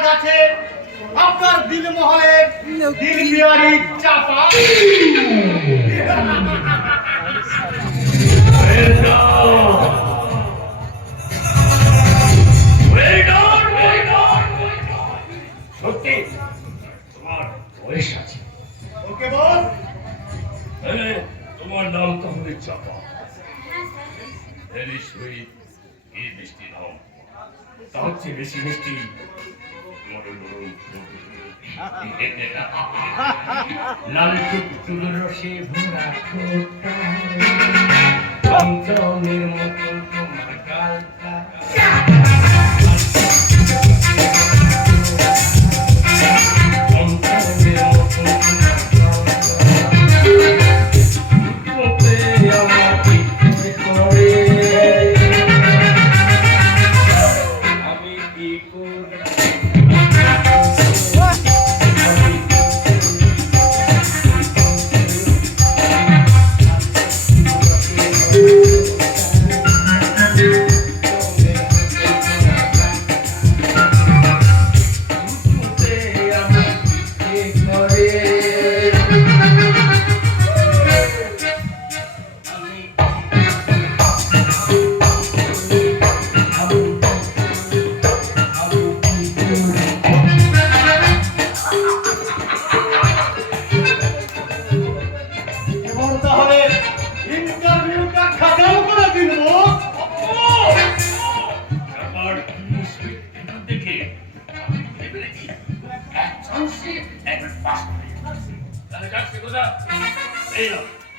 আজ আছে আপনার দিলমহলের দিল বিহারি চাপা। সত্যি তোমার বয়স আছে। ওকে বস। তোমার নাম তাহলে চাপা। এই মিষ্টি নাম তার চেয়ে বেশি মিষ্টি লাল চুলের রসে ভরা ঠোঁটটা, চমচমের মতো তোমার গালটা।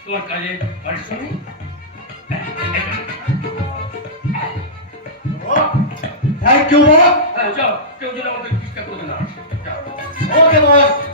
তোমার কাজে পারিশ্রমিক থ্যাংক ইউ বস। যাও, কেউ যেন আমাদের চেষ্টা করবে না। ওকে বস।